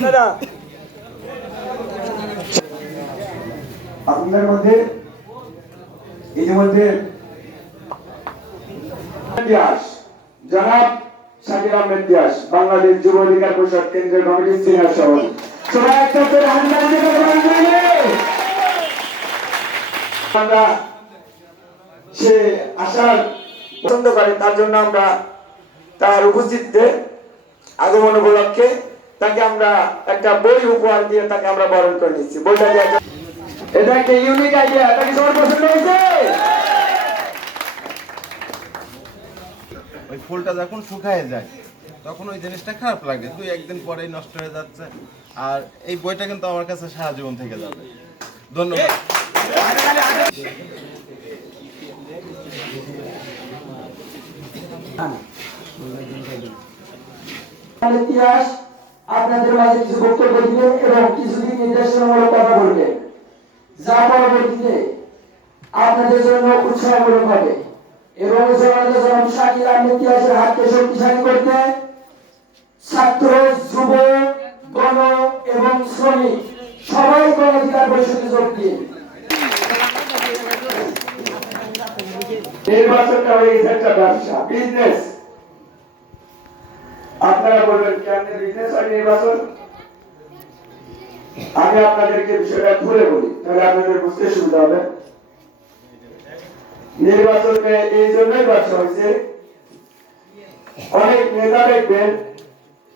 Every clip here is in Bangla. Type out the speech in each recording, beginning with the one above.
আপনারা আপনাদের মধ্যে ইতিমধ্যে জনাব শাকির আহমেদ ইতিহাস, বাংলাদেশ যুব অধিকার পরিষদ কমিটির সিনিয়র আমরা সে আসার পছন্দ করে, তার জন্য আমরা তার উপস্থিতিতে আগমন উপলক্ষে তাকে আমরা একটা বই উপহার দিয়ে তাকে আমরা বরণ করে নিচ্ছি বইটা দিয়ে এটা একটা ইউনিক আইডিয়া এটা কি সবার পছন্দ হয়েছে? ওই ফুলটা যখন শুকায় যায় তখন ওই জিনিসটা খারাপ লাগে। দুই একদিন পরেই নষ্ট হয়ে যাচ্ছে। আর এই বইটা কিন্তু আমার কাছে সারা জীবন থেকে যাবে। ধন্যবাদ। ইতিহাস আপনাদের মাঝে কিছু বক্তব্য দিবেন এবং কিছুদিন নির্দেশনামূলক কথা বলবেন যা পরবর্তীতে আপনাদের জন্য উৎসাহমূলক হবে। এবং জনম শাকির আহমেদ ইতিহাসের হাতকে শক্তিশালী করতে, ছাত্র, যুব, গণ এবং শ্রমিক সবাই গণধিকার পরিষদে যোগ দিন নির্বাচনটা হয়ে গেছে একটা ব্যবসা বিজনেস আপনারা বলবেন কেমনে বিজনেস আর নির্বাচন? আমি আপনাদেরকে বিষয়টা খুলে বলি, তাহলে আপনাদের বুঝতে সুবিধা হবে। এই জন্যই হয়েছে, অনেক নেতা দেখবেন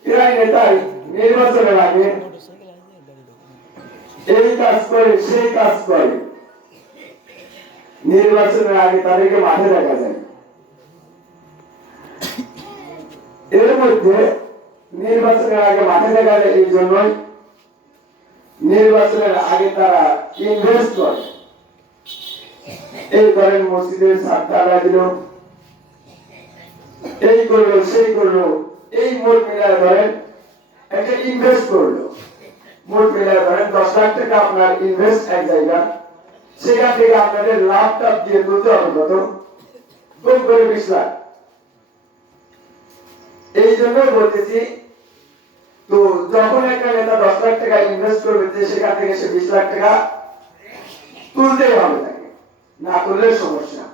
এরাই নেতাই নির্বাচনের আগে এই কাজ করে, সেই কাজ করে। নির্বাচনের আগে তাদেরকে মাঠে দেখা যায়। এর মধ্যে নির্বাচনের আগে মাঠে যায় এই জন্যই নির্বাচনের আগে তারা ইনভেস্ট করে। এই করেন মসজিদের ছাত্র দিল, এই করল, সেই করল, এই মোট মিলায় ধরেন একটা ইনভেস্ট করল। মোট মিলায় ধরেন দশ লাখ টাকা আপনার ইনভেস্ট এক জায়গা। সেখান থেকে আপনাদের লাভটা দিয়ে তুলতে হবে কত কম করে বিশ লাখ। এই জন্য বলতেছি, তো যখন একটা নেতা দশ লাখ টাকা ইনভেস্ট করবে সেখান থেকে সে বিশ লাখ টাকা হবে তাকে। না তুললে সমস্যা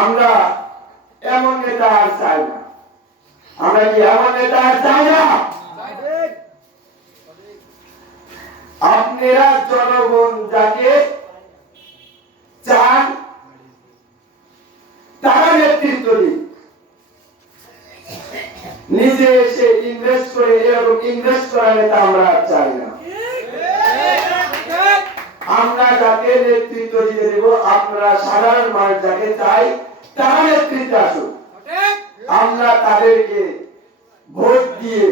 আমরা এমন নেতা আর চাই না। আমরা কি এমন নেতা আর চাই না? আপনারা জনগণ যাকে চান তারা নেতৃত্ব দিন নিজে এসে ইনভেস্ট করে এরকম ইনভেস্ট করা নেতা আমরা চাই না। আমরা যাকে নেতৃত্ব দিয়ে দেব আপনারা সাধারণ মানুষ যাকে চাই, তারা নেতৃত্বে আসুন আমরা তাদেরকে ভোট দিয়ে,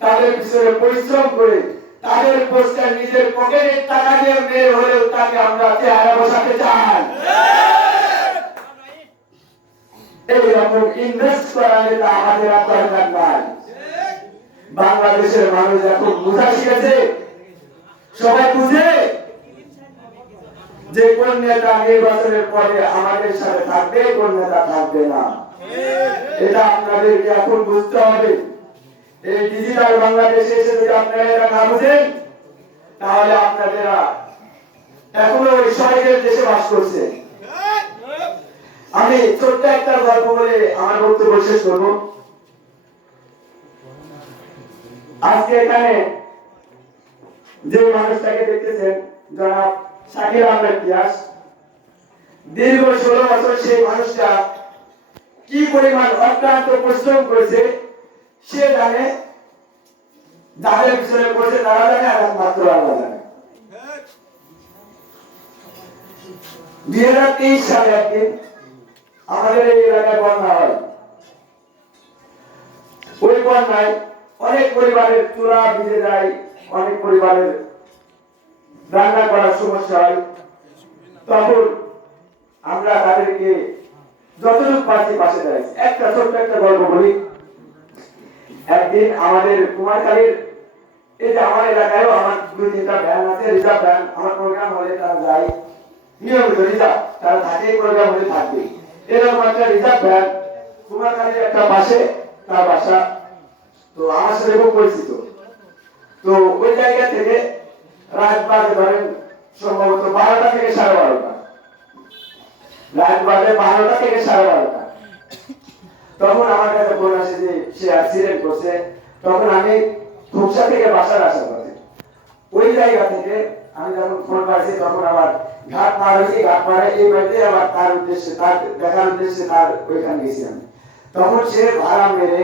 তাদের পিছনে পরিশ্রম করে, তাদের পোস্টার নিজের পকেটের টাকা দিয়ে মেয়ে হলেও তাকে আমরা চেহারা বসাতে চাই। ইনভেস্ট করা আমাদের বাংলাদেশের মানুষ এখন বোঝা শিখেছে। সবাই বুঝে? যে কোন নেতা নির্বাচনের পরে আমাদের সাথে থাকবে, কোন নেতা থাকবে না। এটা আপনাদেরকে এখন বুঝতে হবে। এই ডিজিটাল বাংলাদেশে এসে যদি আপনারা এটা না বুঝেন, তাহলে আপনারা এখনও ওই শহরের দেশে বাস করছে। আমি ছোট্ট একটা গল্প বলে আমার বক্তব্য শেষ করব। আজকে এখানে যে মানুষটাকে দেখতেছেন, জনাব শাকির আহমেদ পিয়াস দীর্ঘ ষোলো বছর সেই মানুষটা কি পরিমাণ অক্লান্ত পরিশ্রম করেছে, সে জানে, যাদের পিছনে পড়েছে তারা জানে, আর মাত্র আল্লাহ জানে। দুই হাজার তেইশ সালে একদিন আমাদের এই এলাকায় বন্যা হয়। ওই বন্যায় অনেক পরিবারের চূড়া ভিজে যায়, অনেক পরিবারের রান্না করার সমস্যা হয়। তখন আমরা তাদেরকে যতটুকু পারছি পাশে দাঁড়াইছি একটা ছোট্ট একটা গল্প বলি। একদিন আমাদের কুমারখালীর, এই যে আমার এলাকায়ও আমার দুই তিনটা ভ্যান আছে, রিজার্ভ ভ্যান আমার প্রোগ্রাম হলে তারা যায়। নিয়মিত রিজার্ভ, তারা থাকে প্রোগ্রাম হলে থাকবে এরকম একটা রিজার্ভ ভ্যান কুমারখালীর একটা পাশে তার বাসা। তো আমার সাথে খুব পরিচিত। তো ওই জায়গা থেকে রাত বাজে ধরেন সম্ভবত বারোটা থেকে সাড়ে বারোটা। রাত বাজে বারোটা থেকে সাড়ে বারোটা। তখন আমার কাছে ফোন আসে যে সে অ্যাক্সিডেন্ট করছে। তখন আমি খুবসা থেকে বাসার আসার পথে ওই জায়গা থেকে আমি যখন ফোন পাইছি তখন আবার ঘাট পার হয়েছি, ঘাট পারে এই বাড়িতে আবার তার উদ্দেশ্যে, তার দেখার উদ্দেশ্যে তার ওইখানে গেছি আমি। তখন সে ভাড়া মেরে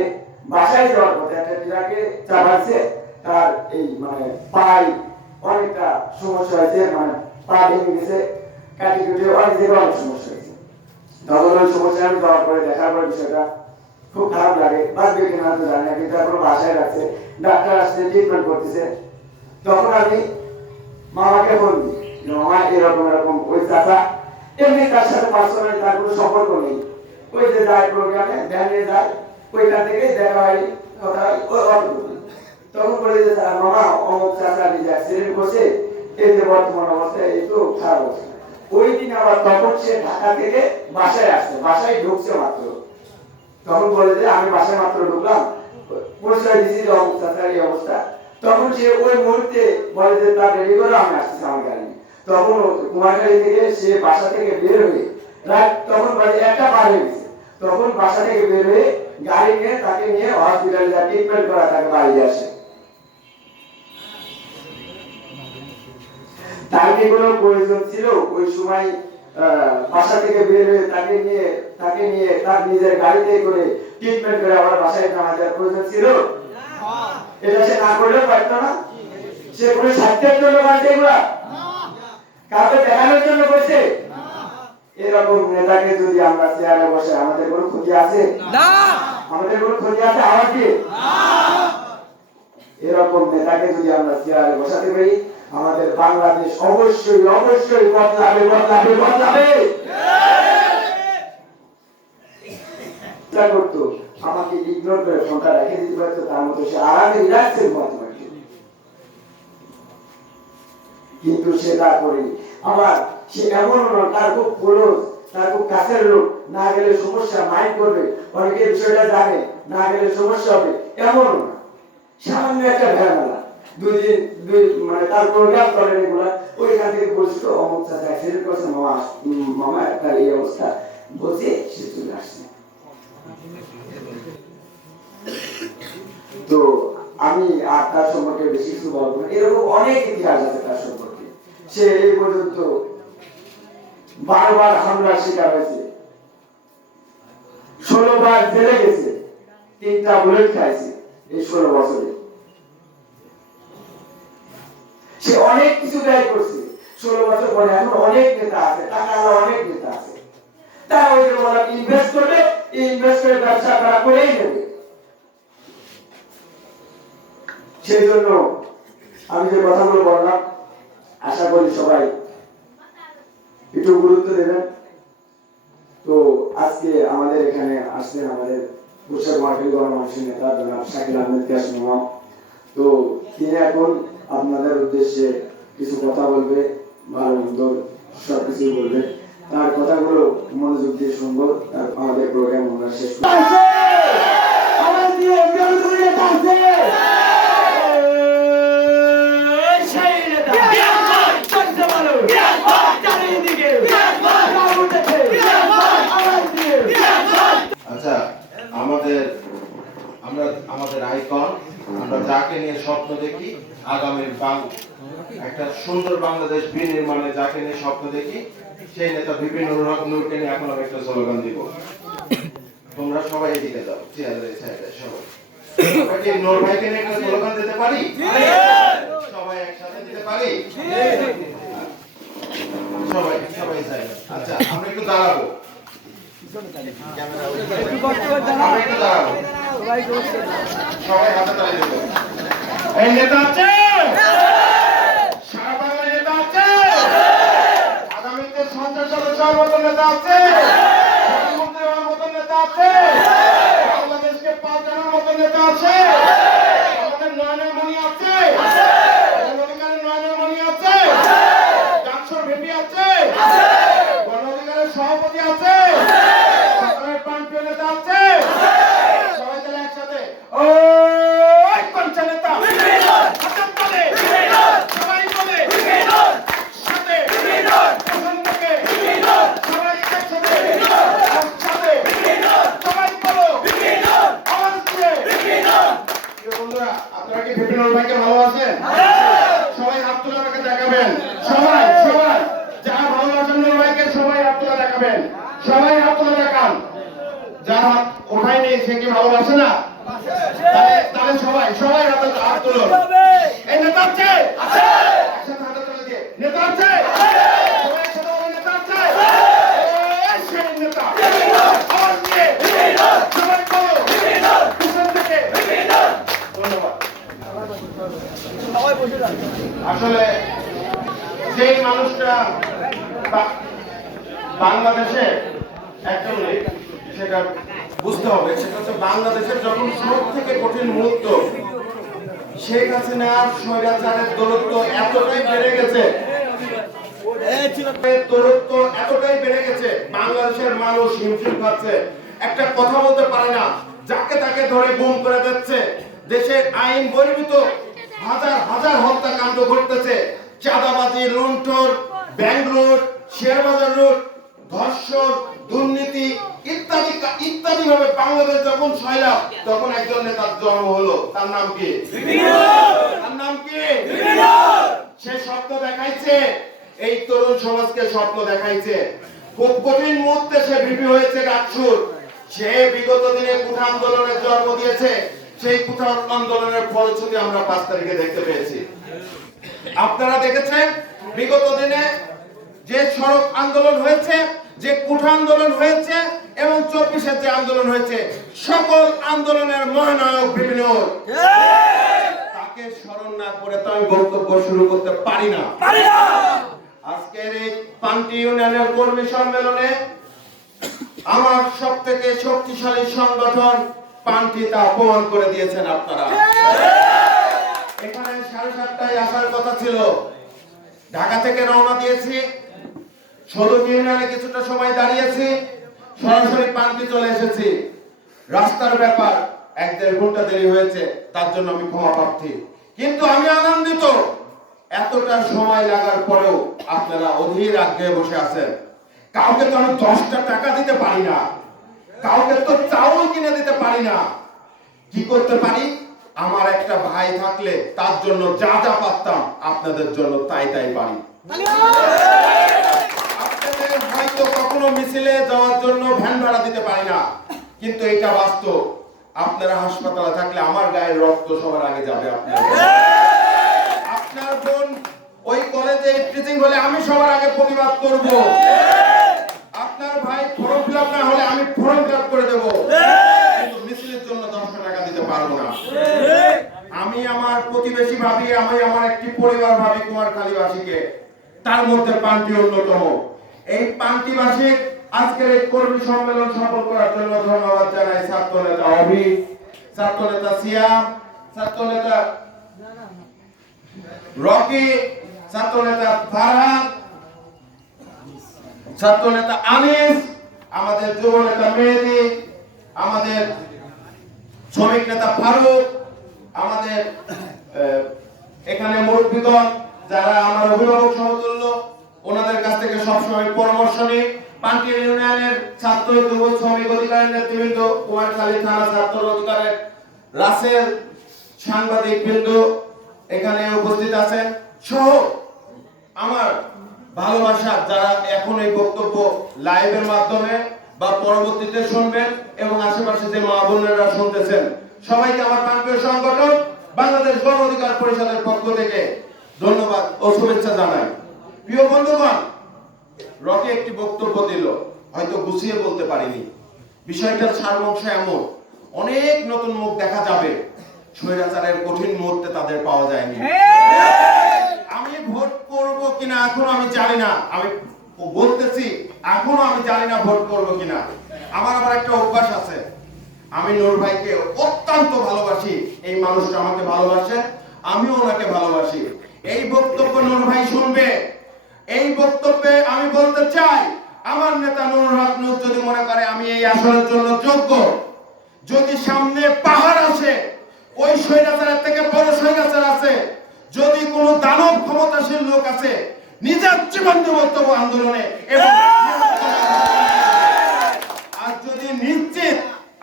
বাসায় যাওয়ার পথে একটা ট্রাকে চাপাচ্ছে, তার এই মানে পাই অনেকটা সমস্যা হয়েছে মানে পা ভেঙে গেছে, কাটি কুটি অনেক জায়গায় অনেক সমস্যা হয়েছে। তখন ওই সমস্যা আমি যাওয়ার পরে দেখার পরে বিষয়টা খুব খারাপ লাগে বাঁচবে কিনা তো জানি না, কিন্তু এখনও বাসায় রাখছে ডাক্তার আসছে ট্রিটমেন্ট করতেছে। তখন আমি মামাকে যে মামা এরকম এরকম ওই চাচা। এমনি তার সাথে পার্সোনালি তার কোনো সম্পর্ক নেই। ওই যে যায় প্রোগ্রামে ভ্যানে যায় ওইখান থেকে দেখা হয় কথা তখন বলে যে "স্যার, মামা অমুক এই যে বর্তমান অবস্থায় এই তো খারাপ অবস্থা। ওই দিন আবার তখন সে ঢাকা থেকে বাসায় আসছে বাসায় ঢুকছে মাত্র। তখন বলে যে আমি বাসায় মাত্র ঢুকলাম। পরিচয় দিয়েছি যে অমুক চাচার এই অবস্থা। তখন সে ওই মুহূর্তে বলে যে তার রেডি করে, আমি আসতেছি আমার গাড়ি। তখন কুমারখালী থেকে সে বাসা থেকে বের হয়ে রাত তখন বাজে একটা পার হয়ে গেছে। তখন বাসা থেকে বের হয়ে গাড়ি নিয়ে তাকে নিয়ে হসপিটালে যা ট্রিটমেন্ট করা, তাকে বাড়ি আসে। তার কোনো প্রয়োজন ছিল? ওই সময় বাসা থেকে বের হয়ে তাকে নিয়ে তাকে নিয়ে তার নিজের গাড়িতে করে ট্রিটমেন্ট করে আবার বাসায় নেওয়া যাওয়ার প্রয়োজন ছিল? এটা সে না করলেও পারতো না। সে কোনো স্বার্থের জন্য করছে এগুলা। কাউকে দেখানোর জন্য করছে? এরকম নেতাকে যদি আমরা চেয়ারে বসে আমাদের কোনো ক্ষতি আছে? আমাদের কোনো ক্ষতি আছে? এরকম নেতাকে যদি আমরা চেয়ারে বসাতে পারি আমাদের বাংলাদেশ অবশ্যই অবশ্যই বদলাবে বদলাবে বদলাবে। করতো। আমাকে ইগনোর করে ফোনটা রেখে দিতে পারতো তার মতো সে আরামে রিল্যাক্সের ঘুমাতে পারত কিন্তু সে তা করেনি। আবার সে এমন নয় তার খুব ক্লোজ তার খুব কাছের লোক, না গেলে সমস্যা, মাইন্ড করবে অনেকে বিষয়টা জানে, না গেলে সমস্যা হবে, এমনও না। সামান্য একটা ভেড়ামেলা। দুই দিন দুই মানে তার প্রোগ্রাম করেন এগুলা ওইখান থেকে বলছিল, অমুক চাচা অ্যাক্সিডেন্ট করছে, মামা মামা, একটা এই অবস্থা। বলছে, সে চলে আসছে। তো আমি আর তার সম্পর্কে বেশি কিছু বলব না। এরকম অনেক ইতিহাস আছে তার সম্পর্কে। সে এই পর্যন্ত বারবার হামলার শিকার হয়েছে। ষোলো বার জেলে গেছে, তিনটা বুলেট খাইছে এই ষোলো বছরে। সে অনেক কিছু ব্যয় করছে। ষোলো বছর পরে এখন অনেক নেতা আছে টাকা অনেক নেতা আছে। তারা ওই ইনভেস্ট করবে ইনভেস্ট করে ব্যবসা করেই সেই জন্য আমি যে কথাগুলো বললাম, আশা করি সবাই একটু গুরুত্ব দেবেন। তো আজকে আমাদের এখানে আসলেন আমাদের পোশাক মার্কেট গণমানুষের নেতা জনাব শাকিল আহমেদ কিয়াস মামা। তো তিনি এখন আপনাদের উদ্দেশ্যে কিছু কথা বলবে, ভালো মন্দ সব কিছু বলবে। তার কথাগুলো মনোযোগ দিয়ে শুনব। তার আমাদের প্রোগ্রাম আমরা শেষ আচ্ছা আমাদের আমরা আমাদের আইকন আমরা যাকে নিয়ে স্বপ্ন দেখি আগামী বাং- একটা সুন্দর বাংলাদেশ বিনির্মাণে যাকে নিয়ে স্বপ্ন দেখি, সেই নেতা বিভিন্ন রকম নূরকে নিয়ে এখন আমি একটা স্লোগান দিব। তোমরা সবাই এদিকে যাও, চেয়ারে চেয়ারে, সবাই। আচ্ছা সবাই হাতে তালি দেবো সারা বাংলায় নেতা আছে আগামীতে হওয়ার মতো নেতা আছে? প্রধানমন্ত্রী হওয়ার মতো নেতা আছে? বাংলাদেশকে পাল্টানোর মতো নেতা আছে? আমাদের নয়নের মণি আছে? গণ অধিকারের আছে? ডাকসুর ভাইকে ভালোবাসেন সবাই হাত তুলে আমাকে দেখাবেন সবাই সবাই যারা ভালোবাসেন নূর ভাইকে সবাই হাত তুলে দেখাবেন সবাই হাত তুলে দেখান যার হাত ওঠায়নি সে কি ভালোবাসে না তাহলে তাহলে সবাই সবাই হাতে হাত তুলুন এই নেতা আছে একসাথে হাতে তুলে দিয়ে নেতা আছে সবাই একসাথে বলো, নেতা আছে এই সেই নেতা আওয়াজ দিয়ে সবাই বলো পিছন থেকে ধন্যবাদ আসলে বাংলাদেশে একচুয়ালি সেটা বুঝতে হবে, সেটা হচ্ছে বাংলাদেশের যখন সব থেকে কঠিন মুহূর্ত, শেখ হাসিনার স্বৈরাচারের দূরত্ব এতটাই বেড়ে গেছে মানুষ একটা বলতে পারে না, যাকে তাকে ধরে গুম করে দিচ্ছে, দেশের আইন হাজার হাজার হত্যাকাণ্ড ঘটতেছে, চাঁদাবাজি, লুণ্ঠন ব্যাংক লুট শেয়ার বাজার লুট ধর্ষণ দুর্নীতি ইত্যাদি ইত্যাদি ভাবে বাংলাদেশ যখন সয়লাভ তখন একজন নেতার জন্ম হলো। তার নাম কি? তার নাম কি? সে স্বপ্ন দেখাইছে। এই তরুণ সমাজকে স্বপ্ন দেখাইছে। খুব কঠিন মুহূর্তে সে বিপি হয়েছে ডাকসুর। সে বিগত দিনে কুঠা আন্দোলনের জন্ম দিয়েছে। সেই কুঠা আন্দোলনের ফলশ্রুতি আমরা পাঁচ তারিখে দেখতে পেয়েছি। আপনারা দেখেছেন? বিগত দিনে যে সড়ক আন্দোলন হয়েছে, যে কুঠা আন্দোলন হয়েছে এবং চব্বিশের যে আন্দোলন হয়েছে, সকল আন্দোলনের মহানায়ক বিভিন্ন তাকে স্মরণ না করে তো আমি বক্তব্য শুরু করতে পারি না। আজকের এই পান্টি ইউনিয়নের কর্মী সম্মেলনে আমার সব থেকে শক্তিশালী সংগঠন পান্টি তা করে দিয়েছেন আপনারা। এখানে সাড়ে সাতটায় আসার কথা ছিল। ঢাকা থেকে রওনা দিয়েছি। ষোলো ইউনিয়নে কিছুটা সময় দাঁড়িয়েছি। সরাসরি পান্টি চলে এসেছি। রাস্তার ব্যাপার এক দেড় ঘণ্টা দেরি হয়েছে, তার জন্য আমি ক্ষমা প্রার্থী। কিন্তু আমি আনন্দিত। এতটা সময় লাগার পরেও আপনারা অধীর আগ্রহে বসে আছেন। কাউকে তো আমি দশটা টাকা দিতে পারি না। কাউকে তো চাউল কিনে দিতে পারি না। কি করতে পারি? আমার একটা ভাই থাকলে তার জন্য যা যা পারতাম আপনাদের জন্য তাই তাই পারি। আপনাদের হয়তো কখনো মিছিলে যাওয়ার জন্য ভ্যান ভাড়া দিতে পারি না। কিন্তু এটা বাস্তব। আপনারা হাসপাতালে থাকলে আমার গায়ের রক্ত সবার আগে যাবে আপনার আপনার বোন ওই কলেজে টিচিং হলে আমি সবার আগে প্রতিবাদ করব। আপনার ভাই ফর্ম ফিল না হলে আমি ফর্ম ফিল করে দেব। জন্য দশটা টাকা দিতে পারব না। আমি আমার প্রতিবেশী ভাবি আমি আমার একটি পরিবার ভাবি কুমারখালীবাসীকে তার মধ্যে পান্টি অন্যতম। এই পান্টিবাসীর আজকের এই কর্মী সম্মেলন সফল করার জন্য ধন্যবাদ জানাই ছাত্র নেতা অভি ছাত্র নেতা সিয়াম ছাত্র নেতা রকি ছাত্র নেতা ফারহান ছাত্র নেতা আনিস আমাদের যুব নেতা মেহেদি আমাদের শ্রমিক নেতা ফারুক, আমাদের এখানে মুরব্বীগণ যারা আমার অভিভাবক সমতুল্য, ওনাদের কাছ থেকে সবসময় পরামর্শ নিই। পান্টি ইউনিয়নের ছাত্র যুব শ্রমিক অধিকারের নেতৃবৃন্দ কুমারখালী থানা ছাত্র অধিকারের রাসেল সাংবাদিক বৃন্দ এখানে উপস্থিত আছেন। সহ আমার ভালোবাসা যারা এখন এই বক্তব্য লাইভের মাধ্যমে বা পরবর্তীতে শুনবেন এবং আশেপাশে যে মা বোনেরা শুনতেছেন সবাইকে আমার প্রান্তীয় সংগঠন বাংলাদেশ গণ অধিকার পরিষদের পক্ষ থেকে ধন্যবাদ ও শুভেচ্ছা জানাই। প্রিয় বন্ধুগণ রকি একটি বক্তব্য দিল হয়তো গুছিয়ে বলতে পারিনি। বিষয়টার সারবংশ এমন অনেক নতুন মুখ দেখা যাবে স্বৈরাচারের কঠিন মুহূর্তে তাদের পাওয়া যায়নি। আমি ভোট করব কিনা এখনও আমি জানি না আমি বলতেছি এখনও আমি জানি না ভোট করব কিনা। আমার আবার একটা অভ্যাস আছে। আমি নূর ভাইকে অত্যন্ত ভালোবাসি। এই মানুষটা আমাকে ভালোবাসে, আমিও ওনাকে ভালোবাসি। এই বক্তব্য নূর ভাই শুনবে। এই বক্তব্যে আমি বলতে চাই, আমার নেতা নুর হক নূর যদি মনে করে আমি এই আসনের জন্য যোগ্য, যদি সামনে পাহাড় আছে, ওই স্বৈরাচারের থেকে বড় স্বৈরাচার আছে, যদি কোনো দানব ক্ষমতাশীল লোক আছে, নিজের জীবন দেবত্ব আন্দোলনে এবং আর যদি নিশ্চিত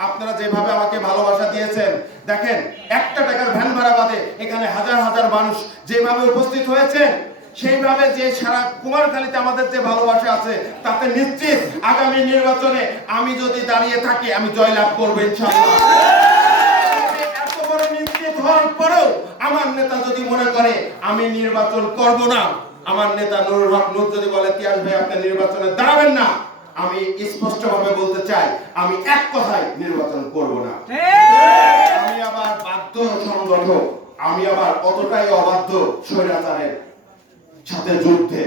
আপনারা যেভাবে আমাকে ভালোবাসা দিয়েছেন, দেখেন, একটা টাকার ভ্যান ভাড়া বাদে এখানে হাজার যেভাবে উপস্থিত হয়েছেন সেইভাবে যে সারা কুমারখালীতে আমাদের যে ভালোবাসা আছে, তাতে নিশ্চিত আগামী নির্বাচনে আমি যদি দাঁড়িয়ে থাকি, আমি জয়লাভ করব এত বড় নিশ্চিত হওয়ার পরেও আমার নেতা যদি মনে করে, আমি নির্বাচন করব না, আমার নেতা নুরুল হক নূর যদি বলে, তিয়াস ভাই, আপনি নির্বাচনে দাঁড়াবেন না। আমি স্পষ্টভাবে বলতে চাই আমি এক কথায় নির্বাচন করব না। আমি আবার বাধ্য সংগঠক আমি আবার অতটাই অবাধ্য স্বৈরাচারের সাথে যুদ্ধে।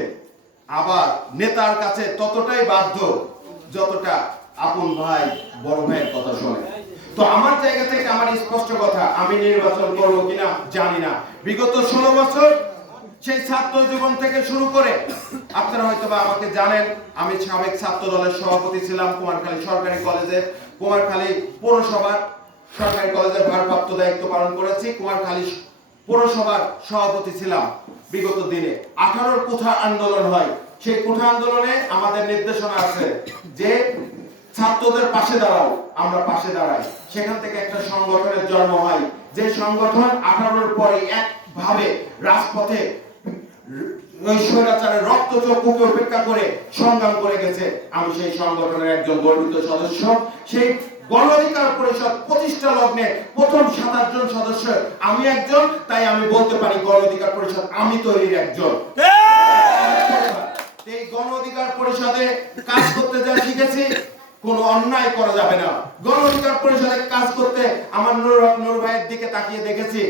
আবার নেতার কাছে ততটাই বাধ্য যতটা আপন ভাই বড় ভাইয়ের কথা শোনে। তো আমার জায়গা থেকে আমার স্পষ্ট কথা আমি নির্বাচন করব কিনা জানি না। বিগত ষোলো বছর সেই ছাত্র জীবন থেকে শুরু করে, আপনারা হয়তো বা আমাকে জানেন, আমি সাবেক ছাত্র দলের সভাপতি ছিলাম কুমারখালী সরকারি কলেজে। কুমারখালী পৌরসভার সরকারি কলেজের ভারপ্রাপ্ত দায়িত্ব পালন করেছি। কুমারখালী পৌরসভার সভাপতি ছিলাম বিগত দিনে। আঠারোর কোঠা আন্দোলন হয়। সেই কোঠা আন্দোলনে আমাদের নির্দেশনা আছে যে ছাত্রদের পাশে দাঁড়াও, আমরা পাশে দাঁড়াই। সেখান থেকে একটা সংগঠনের জন্ম হয়। যে সংগঠন আঠারোর পরে একভাবে রাজপথে চক্ষুকে উপেক্ষা করে সংগ্রাম করে গেছে। আমি সেই সংগঠনের একজন গর্বিত সদস্য। সেই গণ অধিকার পরিষদ প্রতিষ্ঠা লগ্নে প্রথম সাত আটজন সদস্য। আমি একজন তাই আমি বলতে পারি গণ অধিকার পরিষদ আমি তৈরির একজন। এই গণ অধিকার পরিষদে কাজ করতে যা শিখেছি কোন অন্যায় করা যাবে না। গণ অধিকার পরিষদে কাজ করতে আমার নুর নুর ভাইয়ের দিকে তাকিয়ে দেখেছি।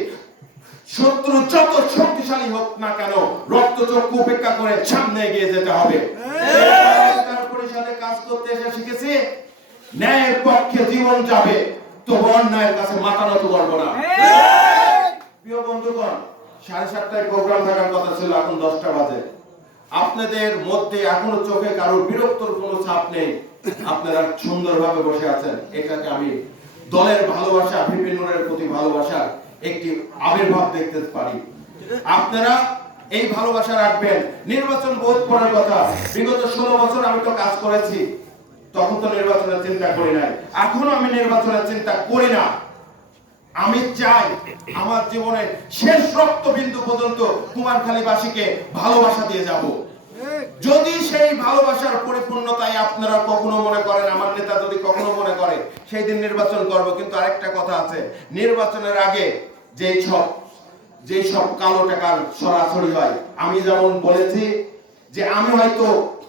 শত্রু যত শক্তিশালী হোক না কেন রক্ত চক্ষু উপেক্ষা করে সামনে এগিয়ে যেতে হবে। পরিষদে কাজ করতে এসে শিখেছি ন্যায়ের পক্ষে জীবন যাবে তবু অন্যায়ের কাছে মাথা নত করব না। প্রিয় বন্ধুগণ সাড়ে সাতটায় প্রোগ্রাম থাকার কথা ছিল এখন দশটা বাজে। আপনাদের মধ্যে এখনও চোখে কারোর বিরক্তর কোনো ছাপ নেই। আপনারা সুন্দরভাবে বসে আছেন এটাকে আমি দলের ভালোবাসা বিভিন্নের প্রতি ভালোবাসার একটি আবির্ভাব দেখতে পারি। আপনারা এই ভালোবাসা রাখবেন। নির্বাচন বোধ করার কথা। বিগত ষোলো বছর আমি তো কাজ করেছি। তখন তো নির্বাচনের চিন্তা করি নাই। এখনও আমি নির্বাচনের চিন্তা করি না। আমি চাই আমার জীবনের শেষ রক্তবিন্দু পর্যন্ত কুমারখালীবাসীকে ভালোবাসা দিয়ে যাব। যদি সেই ভালোবাসার পরিপূর্ণতায় আপনারা কখনো মনে করেন, আমার নেতা যদি কখনো মনে করে, সেই দিন নির্বাচন করব। কিন্তু আরেকটা কথা আছে। নির্বাচনের আগে যেই সব যেই সব কালো টাকার সরাসরি হয়। আমি যেমন বলেছি যে আমি হয়তো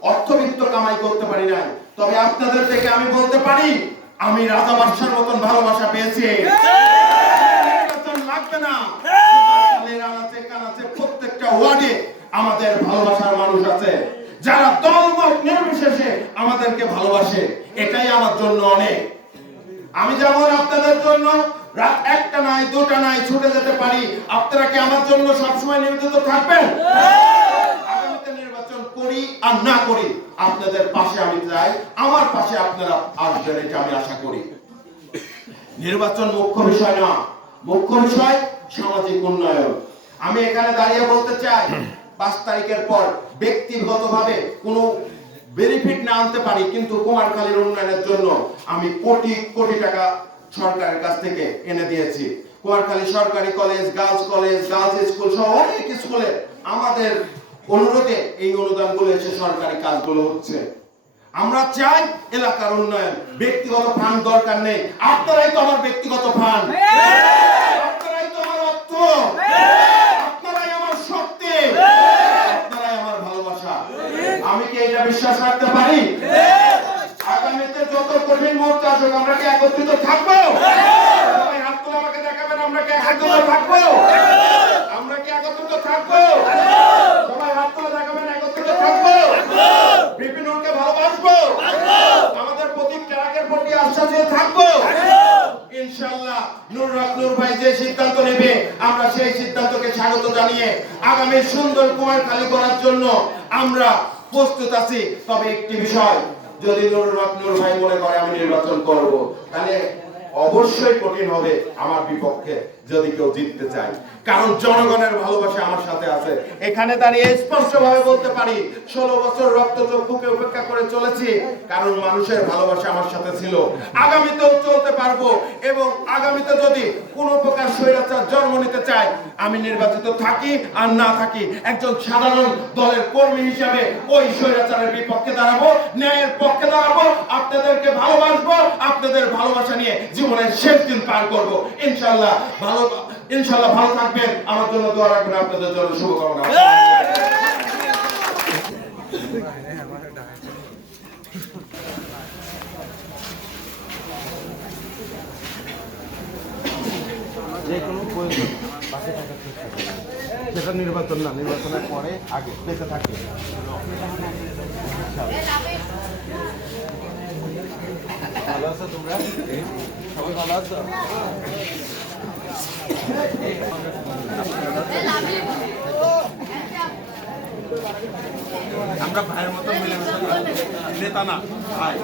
অর্থবিত্ত কামাই করতে পারি নাই তবে আপনাদের থেকে আমি বলতে পারি আমি রাজা বাদশার মতন ভালোবাসা পেয়েছি। লাগবে না। খালি রানাচে কানাচে প্রত্যেকটা ওয়ার্ডে আমাদের ভালোবাসার মানুষ আছে। যারা দলমত নির্বিশেষে আমাদেরকে ভালোবাসে এটাই আমার জন্য অনেক। আমি যেমন আপনাদের জন্য রাত একটা নাই, দুটা নাই, ছুটে যেতে পারি। আপনারা কি আমার জন্য সবসময় নিবেদিত থাকবেন? করি আর না করি, আপনাদের পাশে আমি চাই, আমার পাশে আপনারা আসবেন, এটা আমি আশা করি। নির্বাচন মুখ্য বিষয় না, মুখ্য বিষয় সামাজিক উন্নয়ন। আমি এখানে দাঁড়িয়ে বলতে চাই, পাঁচ তারিখের পর ব্যক্তিগতভাবে কোনো বেনিফিট না আনতে পারি, কিন্তু কুমারখালীর উন্নয়নের জন্য আমি কোটি কোটি টাকা সরকারের কাছ থেকে এনে দিয়েছি। কুমারখালী সরকারি college girls college girls school সহ অনেক স্কুলে আমাদের অনুরোধে এই অনুদানগুলো এসে সরকারি কাজগুলো হচ্ছে। আমরা চাই এলাকার উন্নয়ন। ব্যক্তিগত ফান্ড দরকার নেই। আপনারাই তো আমার ব্যক্তিগত ফান্ড। আপনারাই তো আমার অর্থ। আপনারাই আমার শক্তি। আপনারাই আমার ভালোবাসা। আমি কি এটা বিশ্বাস রাখতে পারি? আগামীতে যত কঠিন মুহূর্ত আসুক আমরা কি একত্রিত থাকব? সবাই হাত তুলে আমাকে দেখাবেন আমরা কি একত্রিত থাকব? আমরা কি একত্রিত থাকব? সবাই হাত তুলে দেখাবেন একত্রিত থাকব? বিপিনকে ভালোবাসবো? আমাদের প্রতি ট্রাকের প্রতি আশ্বাস দিয়ে থাকব? ইনশাআল্লাহ নূর ভাই যে সিদ্ধান্ত নেবে আমরা সেই সিদ্ধান্তকে স্বাগত জানিয়ে আগামী সুন্দর কুমার খালি করার জন্য আমরা প্রস্তুত আছি। তবে একটি বিষয় যদি নূর ভাই মনে করে আমি নির্বাচন করব তাহলে অবশ্যই কঠিন হবে আমার বিপক্ষে। যদি কেউ জিততে চায়। কারণ জনগণের ভালোবাসা আমার সাথে আছে। এখানে দাঁড়িয়ে স্পষ্ট ভাবে বলতে পারি, ষোলো বছর রক্ত চক্ষুকে উপেক্ষা করে চলেছি, কারণ মানুষের ভালোবাসা আমার সাথে ছিল। আগামীতেও চলতে পারব এবং আগামীতে যদি কোনো প্রকার স্বৈরাচার জন্ম নিতে চায়, আমি নির্বাচিত থাকি আর না থাকি, একজন সাধারণ দলের কর্মী হিসাবে ওই স্বৈরাচারের বিপক্ষে দাঁড়াবো, ন্যায়ের পক্ষে দাঁড়াবো, আপনাদেরকে ভালোবাসবো, আপনাদের ভালোবাসা নিয়ে জীবনের শেষ দিন পার করব। ইনশাল্লাহ ভালো ইনশাল্লাহ ভালো থাকবেন। আমার জন্য দোয়া রাখবেন আপনাদের জন্য শুভকামনা। যে কোনো প্রয়োজন পাশে থাকা ঠিক থাকে। সেটা নির্বাচন না নির্বাচনের পরে আগে বেঁচে থাকে ভালো আছো তোমরা? সবাই ভালো আছো? আমরা ভাইয়ের মতো মিলেমিশে থাকি। নেতা না ভাই